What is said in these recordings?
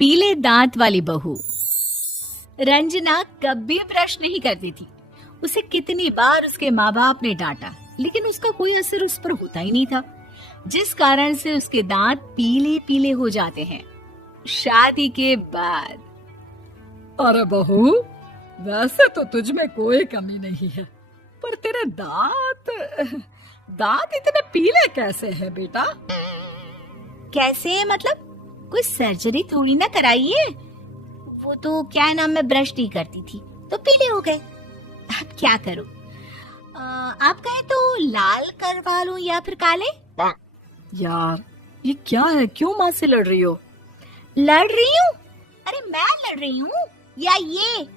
पीले दांत वाली बहू। रंजना कभी ब्रश नहीं करती थी। उसे कितनी बार उसके माँ बाप ने डांटा, लेकिन उसका कोई असर उस पर होता ही नहीं था, जिस कारण से उसके दांत पीले पीले हो जाते हैं। शादी के बाद। अरे बहू, वैसे तो तुझ में कोई कमी नहीं है, पर तेरे दांत इतने पीले कैसे हैं बेटा? कैसे मतलब? कोई सर्जरी थोड़ी ना कराइए। वो तो क्या नाम, मैं ब्रश नहीं करती थी तो पीले हो गए। अब क्या करूं? आप कहें तो लाल करवा लूं या फिर काले? यार ये क्या है, क्यों माँ से लड़ रही हो? लड़ रही हूँ? अरे मैं लड़ रही हूँ या ये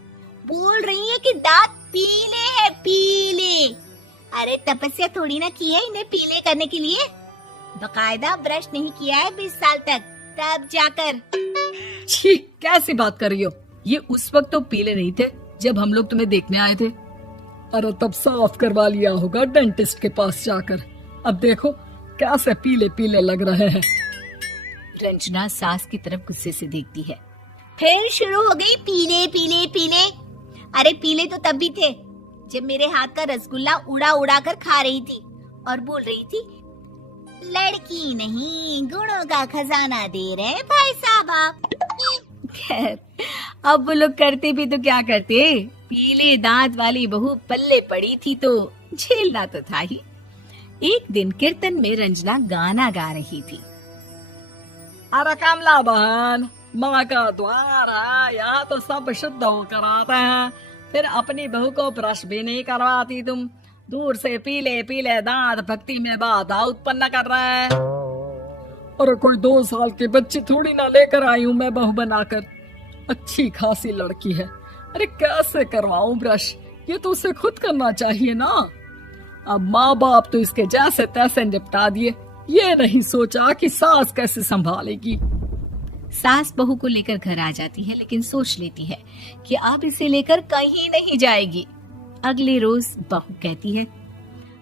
बोल रही है कि दांत पीले हैं, पीले। अरे तपस्या थोड़ी ना की है इन्हें पीले करने के लिए। बकायदा ब्रश नहीं किया है 20 साल तक, तब जाकर। छी, कैसी बात कर रही हो? ये उस वक्त तो पीले नहीं थे जब हम लोग तुम्हें देखने आए थे। अरे तब साफ करवा लिया होगा डेंटिस्ट के पास जाकर। अब देखो कैसे पीले पीले लग रहे हैं। रंजना सास की तरफ गुस्से से देखती है। फिर शुरू हो गई पीले पीले पीले। अरे पीले तो तब भी थे जब मेरे हाथ का रसगुल्ला उड़ा उड़ा कर खा रही थी और बोल रही थी, लड़की नहीं गुणों का खजाना दे रहे भाई साहब आप। खैर, अब वो लोग करते भी तो क्या करते, पीले दांत वाली बहू पल्ले पड़ी थी तो झेलना तो था ही। एक दिन कीर्तन में रंजना गाना गा रही थी। अरे कमला बहन, माँ का द्वार है, यहाँ तो सब शुद्ध होकर आते हैं, फिर अपनी बहू को ब्रश भी नहीं करवाती तुम। दूर से पीले पीले दांत भक्ति में बाधा उत्पन्न कर रहे हैं। अरे कोई 2 साल के बच्चे थोड़ी ना लेकर आई हूँ मैं बहू बनाकर। अच्छी खासी लड़की है, अरे कैसे करवाऊं ब्रश? ये तो उसे खुद करना चाहिए ना। अब माँ बाप तो इसके जैसे तैसे निपटा दिए, ये नहीं सोचा कि सास कैसे संभालेगी। सास बहू को लेकर घर आ जाती है, लेकिन सोच लेती है कि अब इसे लेकर कहीं नहीं जाएगी। अगले रोज बहू कहती है,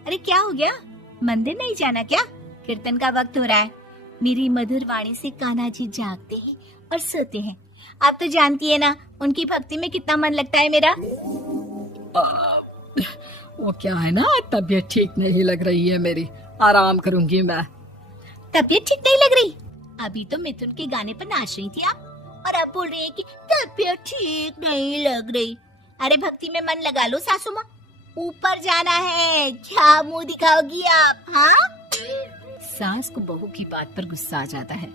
अरे क्या हो गया, मंदिर नहीं जाना क्या? कीर्तन का वक्त हो रहा है। मेरी मधुर वाणी से कान्हा जी जागते हैं और सोते हैं। आप तो जानती है ना उनकी भक्ति में कितना मन लगता है मेरा। वो क्या है ना, तबीयत ठीक नहीं लग रही है मेरी, आराम करूंगी मैं। तबीयत ठीक नहीं लग रही? अभी तो मिथुन के गाने पर नाच रही थी आप, और अब बोल रही है कि तबीयत ठीक नहीं लग रही। अरे भक्ति में मन लगा लो सासू माँ, ऊपर जाना है, क्या मुंह दिखाओगी आप? हाँ? सास को बहू की बात पर गुस्सा आ जाता है।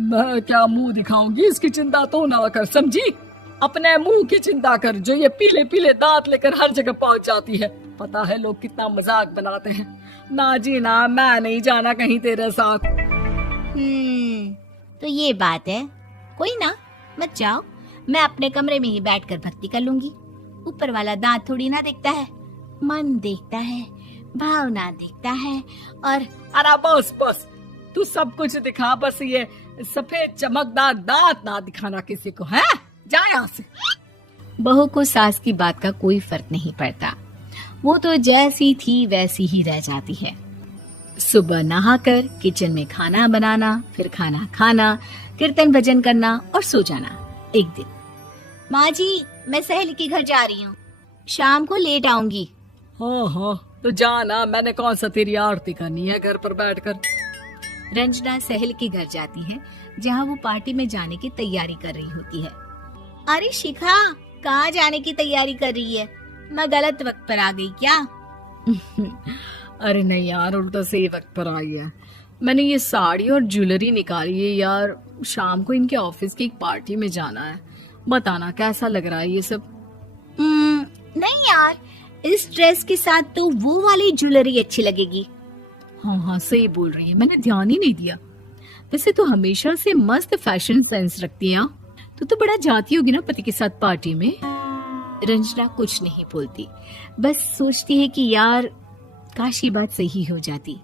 मैं क्या मुंह दिखाऊंगी, इसकी चिंता तो ना कर, समझी? अपने मुंह की चिंता कर, जो ये पीले पीले दांत लेकर हर जगह पहुंच जाती है। पता है लोग कितना मजाक बनाते हैं। ना जी ना, मैं नहीं जाना कहीं तेरे साथ। तो ये बात है। कोई ना, मत जाओ, मैं अपने कमरे में ही बैठकर भक्ति कर लूंगी। ऊपर वाला दांत थोड़ी ना देखता है, मन देखता है, भावना देखता है। और अरे बस बस, तू सब कुछ दिखा, बस ये सफेद चमकदार दांत ना दिखाना किसी को, है? जा यहाँ से। बहू को सास की बात का कोई फर्क नहीं पड़ता, वो तो जैसी थी वैसी ही रह जाती है। सुबह नहाकर किचन में खाना बनाना, फिर खाना खाना, कीर्तन भजन करना और सो जाना। एक दिन, माँ जी मैं सहेली के घर जा रही हूँ, शाम को लेट आऊंगी। हाँ हाँ तो जाना, मैंने कौन सा तेरी आरती करनी है घर पर बैठकर। रंजना सहेली के घर जाती है, जहाँ वो पार्टी में जाने की तैयारी कर रही होती है। अरे शिखा, कहाँ जाने की तैयारी कर रही है? मैं गलत वक्त पर आ गई क्या? अरे नहीं यार, उल्टा सही वक्त पर आई है। मैंने ये साड़ी और ज्वेलरी निकाली है यार, शाम को इनके ऑफिस की एक पार्टी में जाना है। बताना कैसा लग रहा है ये सब? नहीं यार, इस ड्रेस के साथ तो वो वाली ज्वेलरी अच्छी लगेगी। हाँ हाँ सही बोल रही है, मैंने ध्यान ही नहीं दिया। वैसे तो हमेशा से मस्त फैशन सेंस रखती है। तो बड़ा जाती होगी ना पति के साथ पार्टी में। रंजना कुछ नहीं बोलती, बस सोचती है कि यार काश ये बात सही हो जाती,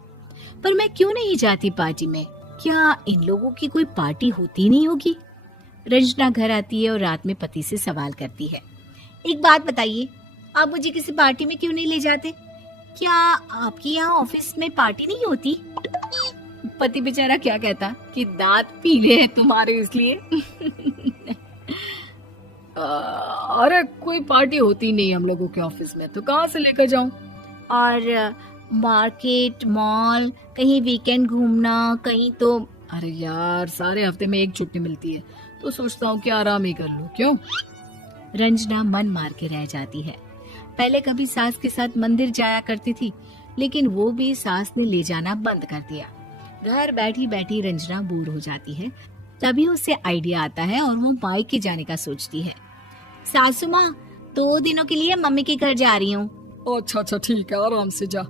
पर मैं क्यों नहीं जाती पार्टी में? क्या इन लोगों की कोई पार्टी होती नहीं होगी? रंजना घर आती है और रात में पति से सवाल करती है, एक बात बताइए, आप मुझे किसी पार्टी में क्यों नहीं ले जाते? क्या आपके यहाँ ऑफिस में पार्टी नहीं होती? पति बेचारा क्या कहता कि दांत पीले हैं तुम्हारे इसलिए। अरे कोई पार्टी होती नहीं हम लोगों के ऑफिस में, तो कहाँ से लेकर जाऊं? और मार्केट, मॉल, कहीं वीकेंड घूमना, कहीं तो। अरे यार सारे हफ्ते में एक छुट्टी मिलती है, तो सोचता हूँ कि आराम ही कर लूं। क्यों? रंजना मन मार के रह जाती है। पहले कभी सास के साथ मंदिर जाया करती थी, लेकिन वो भी सास ने ले जाना बंद कर दिया। घर बैठी बैठी रंजना बोर हो जाती है। तभी उसे आइडिया आता है और वो मायके जाने का सोचती है। सासू माँ, 2 दिनों के लिए मम्मी के घर जा रही हूँ। अच्छा ठीक है, आराम से जा।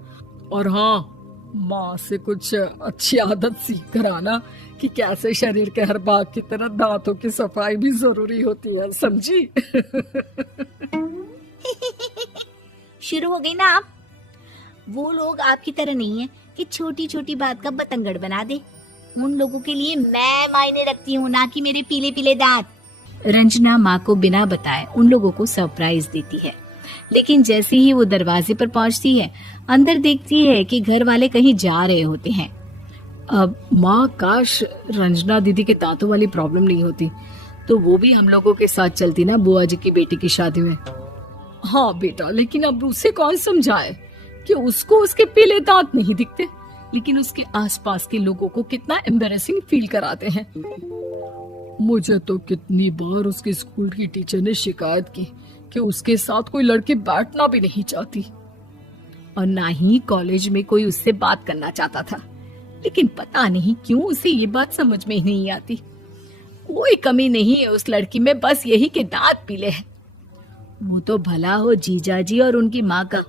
और हाँ, माँ से कुछ अच्छी आदत सीख कर आना कि कैसे शरीर के हर भाग की तरह दांतों की सफाई भी जरूरी होती है, समझी? शुरू हो गई ना आप। वो लोग आपकी तरह नहीं है कि छोटी छोटी बात का बतंगड़ बना दे। उन लोगों के लिए मैं मायने रखती हूँ, ना कि मेरे पीले पीले दांत। रंजना माँ को बिना बताए उन लोगों को सरप्राइज देती है, लेकिन जैसे ही वो दरवाजे पर पहुंचती है, अंदर देखती है कि घर वाले कहीं जा रहे होते हैं। अब माँ, काश रंजना दीदी के दांतों वाली प्रॉब्लम नहीं होती, तो वो भी हम लोगों के साथ चलती ना बुआ जी की बेटी की शादी में। हाँ बेटा, लेकिन अब उसे कौन समझाए कि उसको उसके पीले दांत नहीं दिखते, लेकिन उसके आसपास के लोगों को कितना एम्बैरेसिंग फील कराते हैं। मुझे तो कितनी बार उसके स्कूल की टीचर ने शिकायत की कि उसके साथ कोई लड़की बैठना भी नहीं चाहती, और ना ही कॉलेज में कोई उससे बात करना चाहता था। लेकिन पता नहीं क्यों उसे ये बात समझ में ही नहीं आती। कोई कमी नहीं है उस लड़की में, बस यही कि दांत पीले हैं। वो तो भला हो जीजा जी और उनकी माँ का,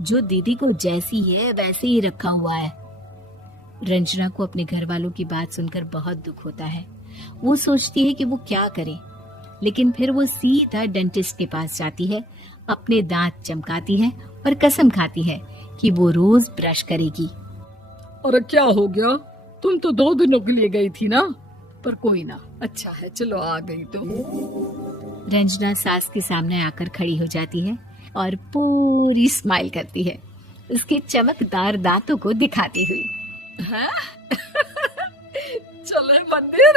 जो दीदी को जैसी है वैसे ही रखा हुआ है। रंजना को अपने घर वालों की बात सुनकर बहुत दुख होता है। वो सोचती है कि वो क्या करे, लेकिन फिर वो सीधा डेंटिस्ट के पास जाती है, अपने दांत चमकाती है और कसम खाती है कि वो रोज ब्रश करेगी। अरे क्या हो गया? तुम तो 2 दिनों के लिए गई थी ना। पर कोई ना, अच्छा है, चलो आ गई तो। रंजना सास के सामने आकर खड़ी हो जाती है और पूरी स्माइल करती है, उसके चमकदार दांतों को दिखाती हुई। हैं? चले मंदिर।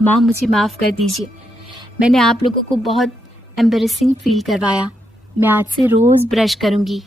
माँ, मुझे माफ कर दीजिए, मैंने आप लोगों को बहुत एम्बैरेसिंग फील करवाया। मैं आज से रोज ब्रश करूंगी।